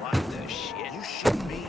What the shit? You shitting me?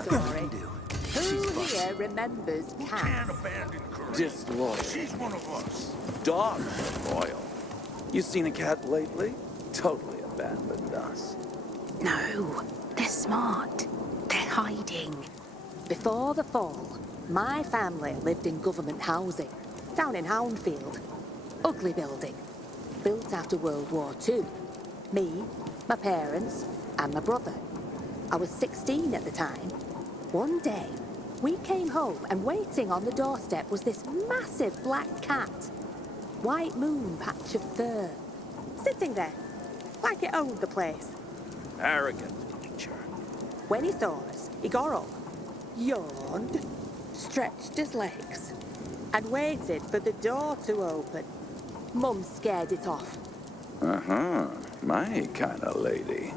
Sorry. Who here remembers Can't Cat? abandon Corinne. Disloyal. She's one of us. Dogs are loyal. You seen a cat lately? Totally abandoned us. No, they're smart. They're hiding. Before the fall, my family lived in government housing, down in Houndfield. Ugly building, built after World War II. Me, my parents, and my brother. I was 16 at the time. One day, we came home and waiting on the doorstep was this massive black cat. White moon patch of fur. Sitting there, like it owned the place. Arrogant creature. When he saw us, he got up, yawned, stretched his legs, and waited for the door to open. Mum scared it off. Uh-huh. My kind of lady.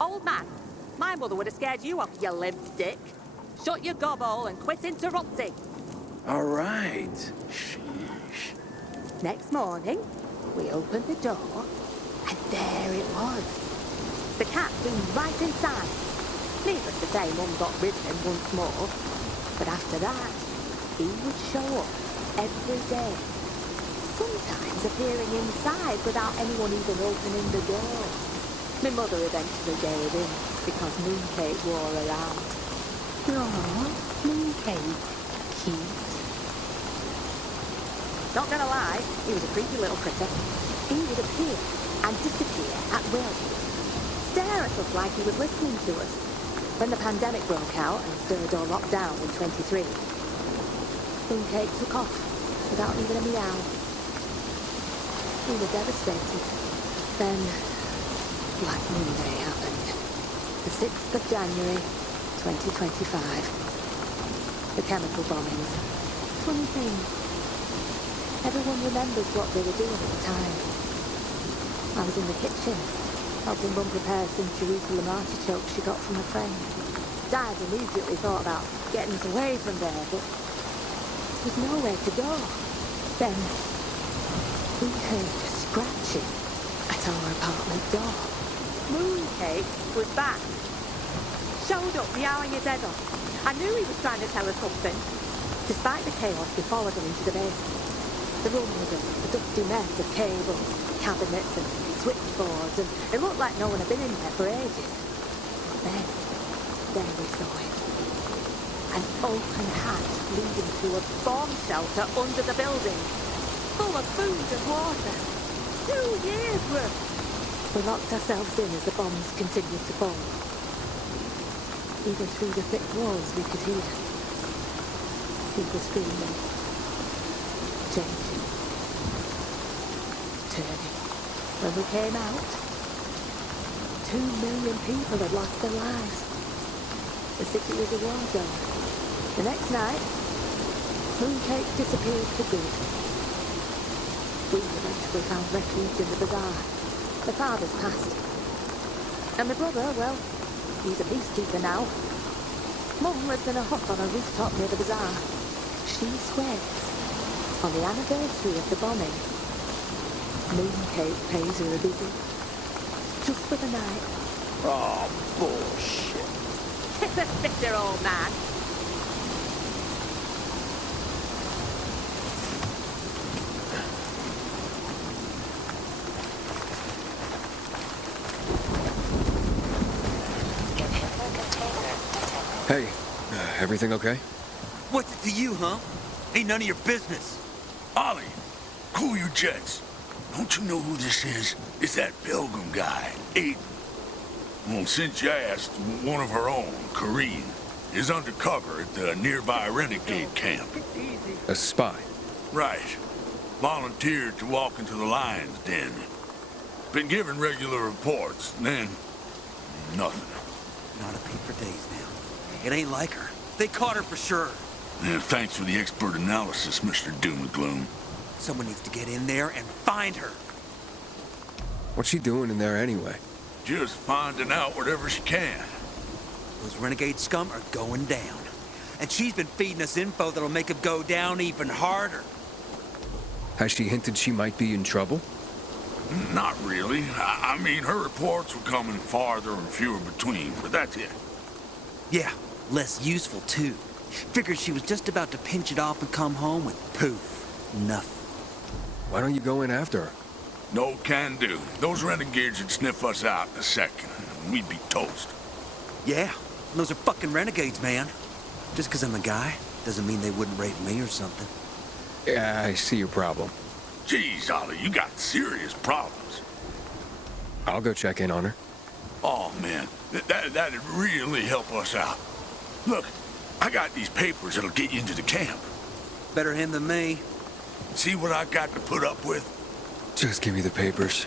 Old man, my mother would have scared you off, you limp dick. Shut your gobble and quit interrupting. All right. Sheesh. Next morning, we opened the door, and there it was. The cat zoomed right inside. Needless to say, Mum got rid of him once more. But after that, he would show up every day. Sometimes appearing inside without anyone even opening the door. My mother eventually gave in because Mooncake wore her out. Aw, Mooncake. Cute. Not gonna lie, he was a creepy little critter. He would appear and disappear at will. Stare at us like he was listening to us. When the pandemic broke out and third door locked down in 23, Mooncake took off without even a meow. We were devastated. Then, Black Monday happened. The 6th of January, 2025. The chemical bombings. Funny thing, everyone remembers what they were doing at the time. I was in the kitchen, helping Mum prepare some Jerusalem artichokes she got from a friend. Dad immediately thought about getting us away from there, but there was nowhere to go. Then we heard a scratching at our apartment door. Mooncake was back. Showed up meowing his head off. I knew he was trying to tell us something. Despite the chaos, we followed him into the basement. The room was a dusty mess of cables, cabinets and switchboards, and it looked like no one had been in there for ages. Then we saw him. An open hatch leading to a bomb shelter under the building, full of food and water. 2 years worth. We locked ourselves in as the bombs continued to fall. Even through the thick walls we could hear people screaming, changing, turning. When we came out, 2 million people had lost their lives. The city was a war zone. The next night, Mooncake disappeared for good. We eventually found refuge in the bazaar. My father's passed. And my brother, well, he's a peacekeeper now. Mum lives in a hut on a rooftop near the bazaar. She swears, on the anniversary of the bombing, Mooncake pays her a visit. Just for the night. Oh, bullshit. It's a bitter old man. Hey, everything okay? What's it to you, huh? Ain't none of your business. Ollie, cool your jets. Don't you know who this is? It's that Pilgrim guy, Aiden. Well, since you asked, one of her own, Corinne, is undercover at the nearby renegade camp. A spy. Right. Volunteered to walk into the lion's den. Been given regular reports, then nothing. Not a peep for days now. It ain't like her. They caught her for sure. Yeah, thanks for the expert analysis, Mr. Doom and Gloom. Someone needs to get in there and find her. What's she doing in there anyway? Just finding out whatever she can. Those renegade scum are going down. And she's been feeding us info that'll make them go down even harder. Has she hinted she might be in trouble? Not really. I mean, her reports were coming farther and fewer between, but that's it. Yeah, Less useful, too. Figured she was just about to pinch it off and come home with poof. Nothing. Why don't you go in after her? No can do. Those renegades would sniff us out in a second. We'd be toast. Yeah, those are fucking renegades, man. Just 'cause I'm a guy doesn't mean they wouldn't rape me or something. Yeah, I see your problem. Jeez, Ollie, you got serious problems. I'll go check in on her. Oh, man, that'd really help us out. Look, I got these papers that'll get you into the camp. Better him than me. See what I got to put up with? Just give me the papers.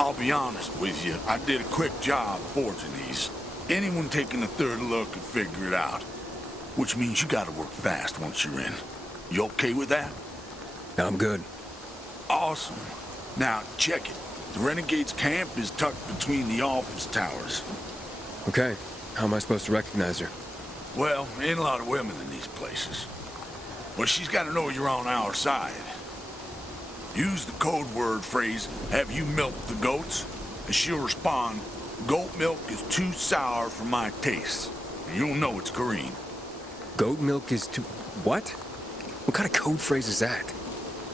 I'll be honest with you, I did a quick job forging these. Anyone taking a third look could figure it out. Which means you gotta work fast once you're in. You okay with that? I'm good. Awesome. Now, check it. The Renegades' camp is tucked between the office towers. Okay, how am I supposed to recognize her? Well, ain't a lot of women in these places. But she's gotta know you're on our side. Use the code word phrase, "Have you milked the goats?" And she'll respond, "Goat milk is too sour for my taste." And you'll know it's Kareen. Goat milk is too... What? What kind of code phrase is that?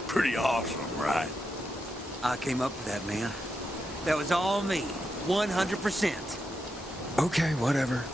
Pretty awesome, right? I came up with that, man. That was all me. 100%. Okay, whatever.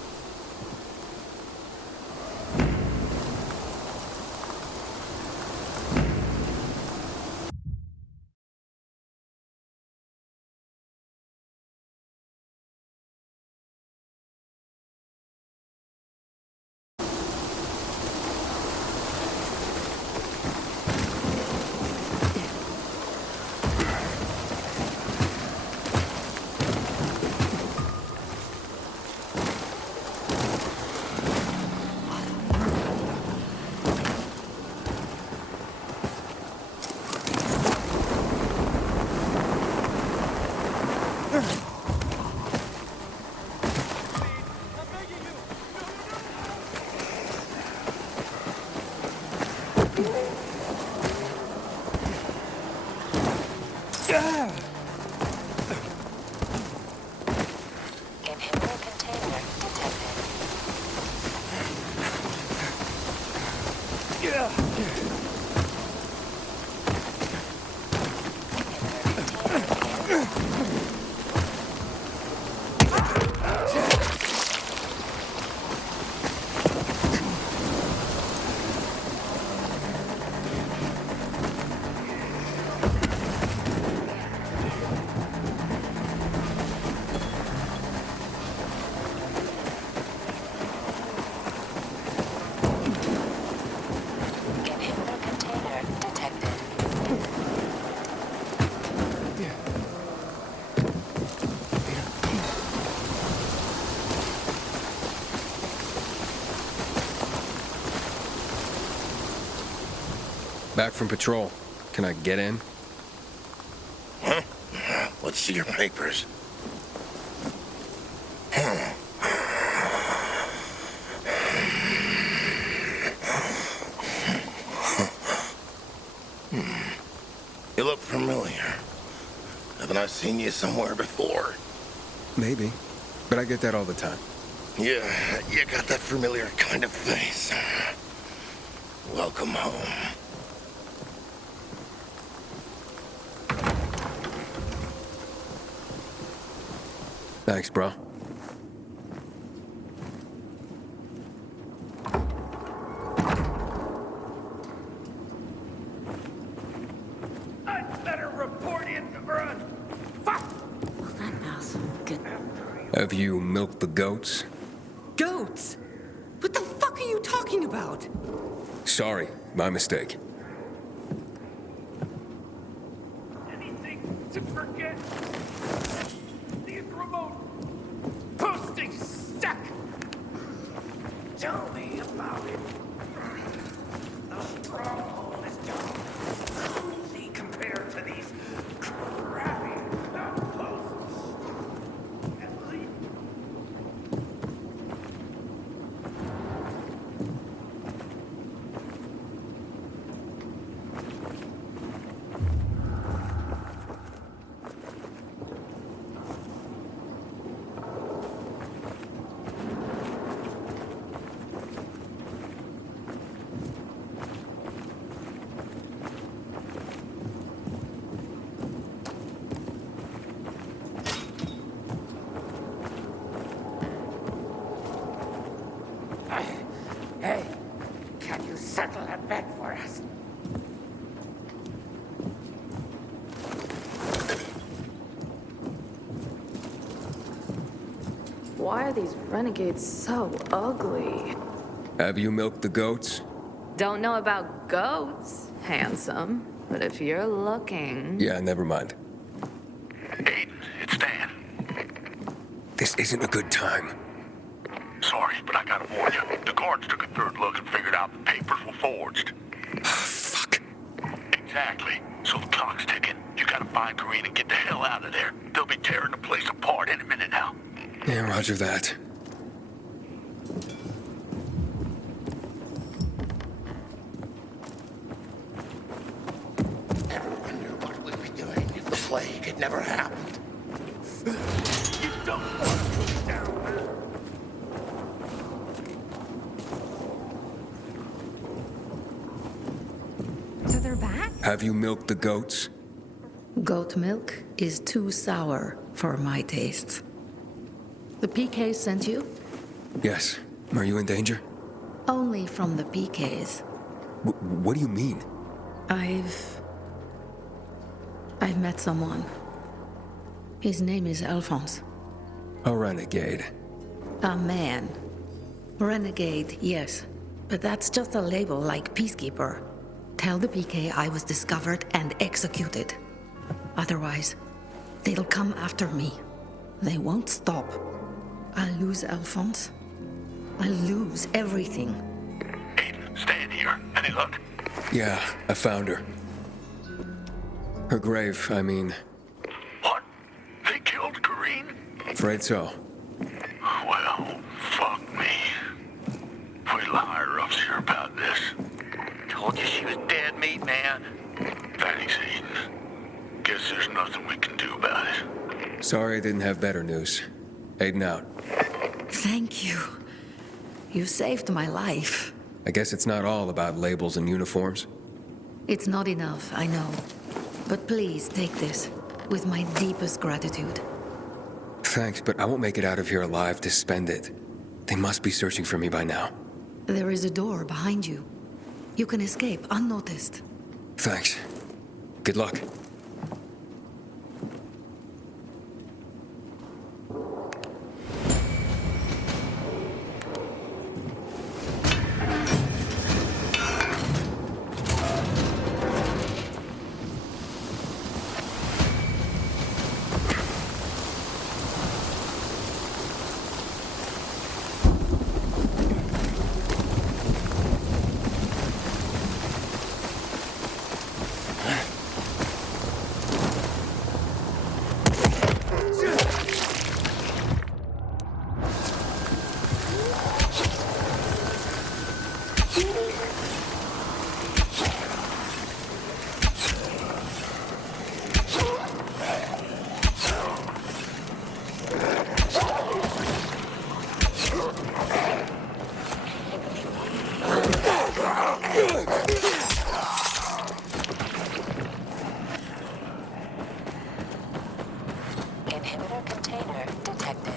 Inhibitor container detected. Inhibitor container detected. Back from patrol. Can I get in? Huh? Let's see your papers. You look familiar. Haven't I seen you somewhere before? Maybe. But I get that all the time. Yeah, you got that familiar kind of face. Welcome home. Thanks, bro. I'd better report in, or fuck! Well, that now's good. Have you milked the goats? Goats? What the fuck are you talking about? Sorry, my mistake. Anything to forget? The remote posting stuck. Tell me about it. The stronghold is cozy compared to these crappy outposts. At least. bed for us. Why are these renegades so ugly? Have you milked the goats? Don't know about goats, handsome. But if you're looking... Yeah, never mind. Aiden, it's Dan. This isn't a good time. Sorry, but I gotta warn you. The guards took a third look and figured out the papers were forged. Fuck. Exactly. So the clock's ticking. You gotta find Karine and get the hell out of there. They'll be tearing the place apart any minute now. Yeah, roger that. Everyone knew what we'd be doing if the plague had never happened. You don't want to put it down, man. So they're back? Have you milked the goats? Goat milk is too sour for my tastes. The PK sent you? Yes. Are you in danger? Only from the PKs. What do you mean? I've met someone. His name is Alphonse. A renegade. A man. Renegade, yes. But that's just a label like peacekeeper. Tell the PK I was discovered and executed. Otherwise, they'll come after me. They won't stop. I'll lose Alphonse. I'll lose everything. Aiden, stand here. Any luck? Yeah, I found her. Her grave, I mean. What? They killed Karine? Afraid so. Well, fuck me. Wait till higher ups hear about this. Told you she was dead meat, man. Thanks, Aiden. Guess there's nothing we can do about it. Sorry I didn't have better news. Aiden out. Thank you. You saved my life. I guess it's not all about labels and uniforms. It's not enough, I know. But please take this, with my deepest gratitude. Thanks, but I won't make it out of here alive to spend it. They must be searching for me by now. There is a door behind you. You can escape unnoticed. Thanks. Good luck. Inhibitor container detected.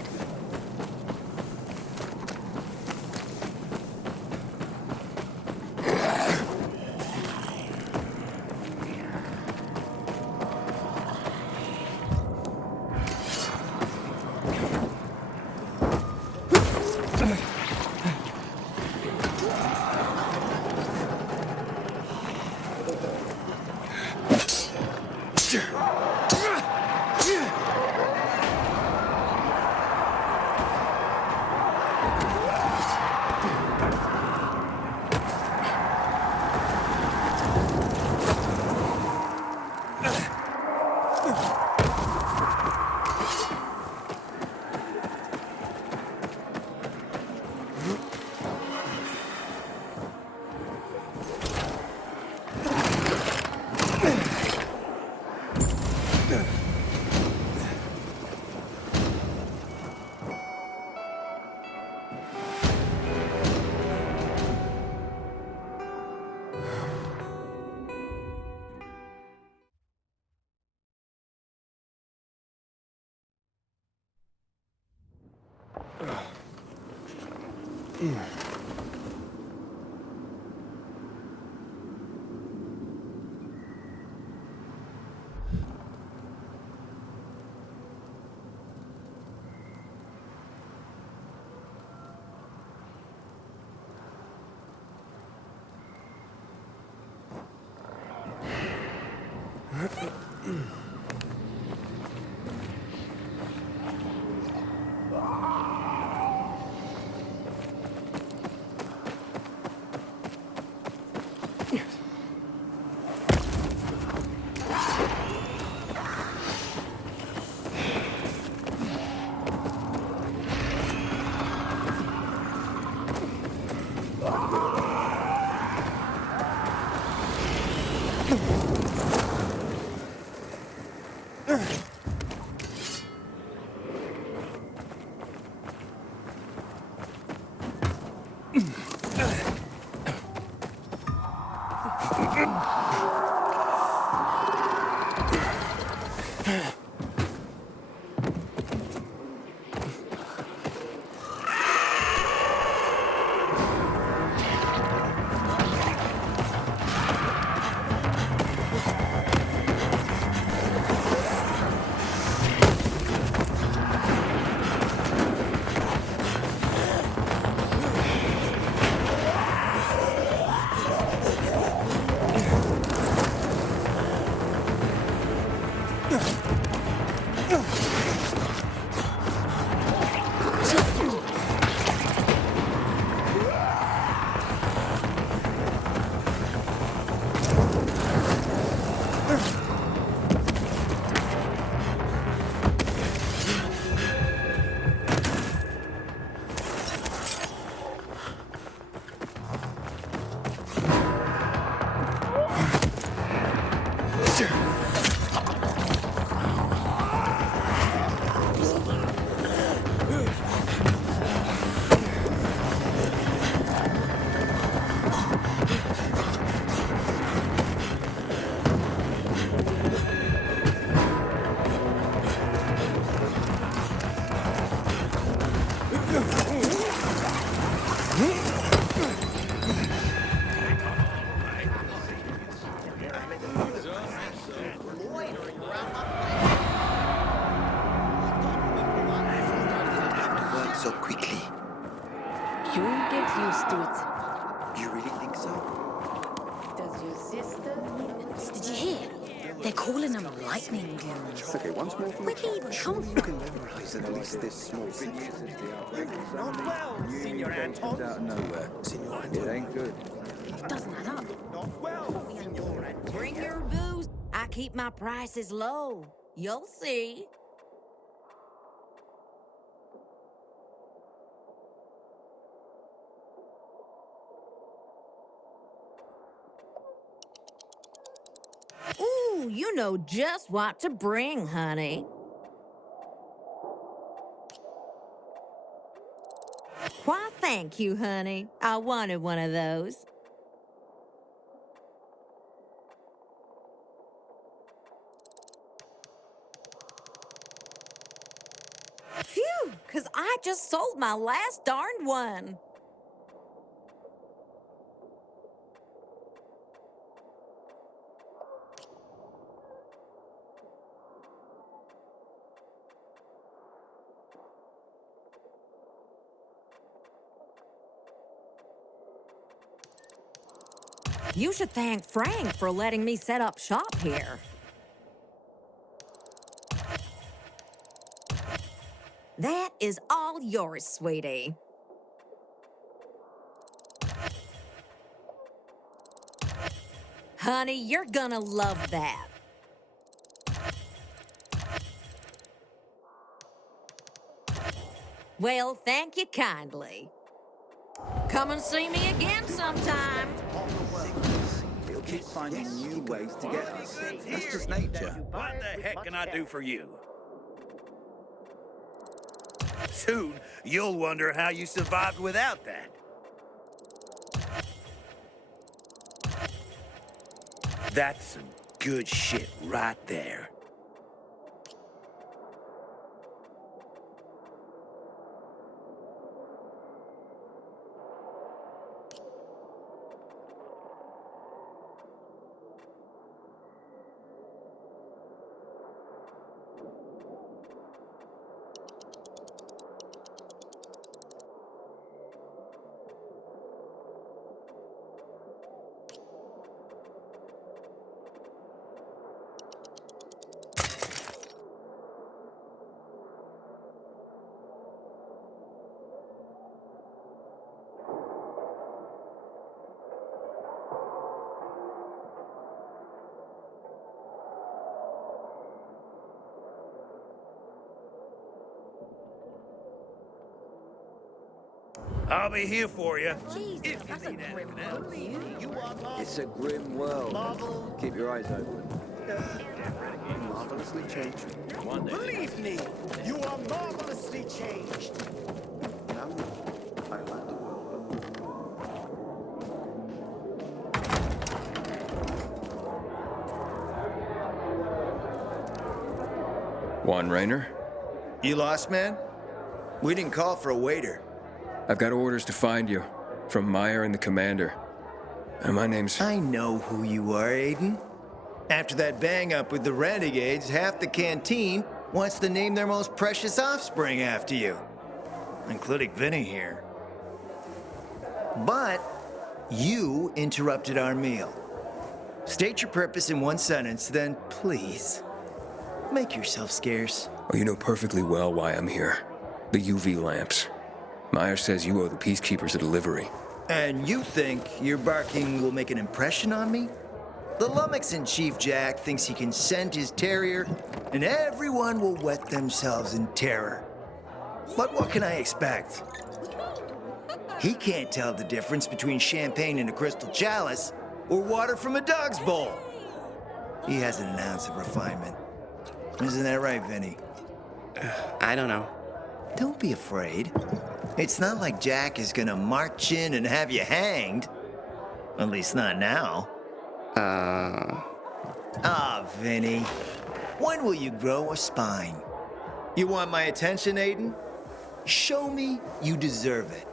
so quickly. You'll get used to it. You really think so? Does your sister? Did you hear? They're calling them lightning goons. Okay, once more from Where'd they even come from? You can memorize at least this small section. Not well, Senor Anton. Out of nowhere. Senor It ain't good. It doesn't add up. Not well, Senor Anton. Bring your booze. I keep my prices low. You'll see. Ooh, you know just what to bring, honey. Why, thank you, honey. I wanted one of those. Phew, 'cause I just sold my last darned one. You should thank Frank for letting me set up shop here. That is all yours, sweetie. Honey, you're gonna love that. Well, thank you kindly. Come and see me again sometime. He'll keep finding new ways to get us. That's just nature. What the heck can I do for you? Soon, you'll wonder how you survived without that. That's some good shit right there. I'll be here for you. Jesus, that's a grim world. It's a grim world. Keep your eyes open. Marvelously changed. One day. Believe me, you are marvelously changed. I like the world. Juan Raynor? You lost, man? We didn't call for a waiter. I've got orders to find you from Meyer and the commander. And my name's... I know who you are, Aiden. After that bang-up with the Renegades, half the canteen wants to name their most precious offspring after you. Including Vinny here. But you interrupted our meal. State your purpose in one sentence, then please, make yourself scarce. Oh, you know perfectly well why I'm here. The UV lamps. Meyer says you owe the Peacekeepers a delivery. And you think your barking will make an impression on me? The Lummox-in-Chief Jack thinks he can scent his terrier, and everyone will wet themselves in terror. But what can I expect? He can't tell the difference between champagne in a crystal chalice or water from a dog's bowl. He hasn't an ounce of refinement. Isn't that right, Vinny? I don't know. Don't be afraid. It's not like Jack is gonna march in and have you hanged. At least not now. Ah, Vinny. When will you grow a spine? You want my attention, Aiden? Show me you deserve it.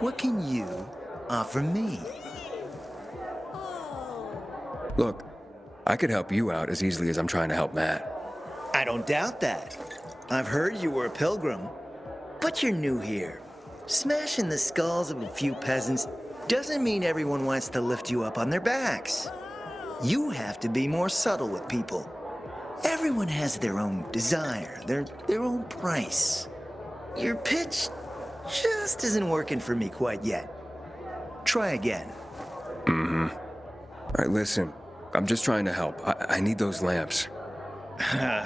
What can you offer me? Look, I could help you out as easily as I'm trying to help Matt. I don't doubt that. I've heard you were a pilgrim. But you're new here. Smashing the skulls of a few peasants doesn't mean everyone wants to lift you up on their backs. You have to be more subtle with people. Everyone has their own desire, their own price. Your pitch just isn't working for me quite yet. Try again. Mm-hmm. All right, listen. I'm just trying to help. I need those lamps.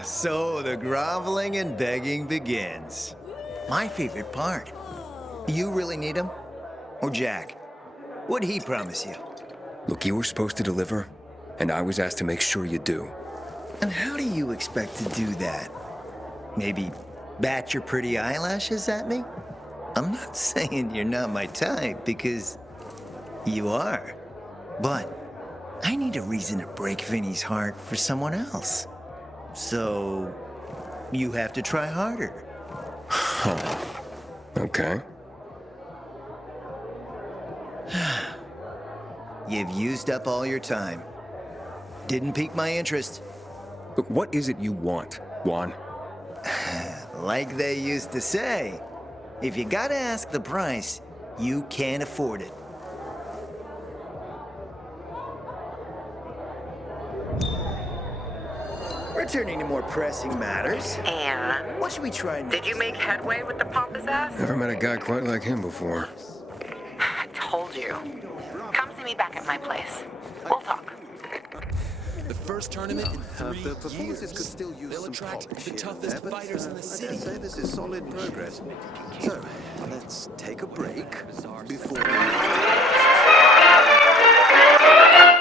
So the groveling and begging begins. My favorite part. You really need them? Or Jack? What'd he promise you? Look, you were supposed to deliver, and I was asked to make sure you do. And how do you expect to do that? Maybe bat your pretty eyelashes at me? I'm not saying you're not my type, because you are. But I need a reason to break Vinny's heart for someone else. So you have to try harder. Huh. Okay. You've used up all your time. Didn't pique my interest. Look, what is it you want, Juan? Like they used to say, if you gotta ask the price, you can't afford it. Returning to more pressing matters. And? What should we try next? Did you make headway with the pompous ass? Never met a guy quite like him before. I told you. Come see me back at my place. We'll talk. The first tournament in 3 years could still use They'll attract the toughest fighters in the city. I'd say this is solid progress. So, let's take a break before...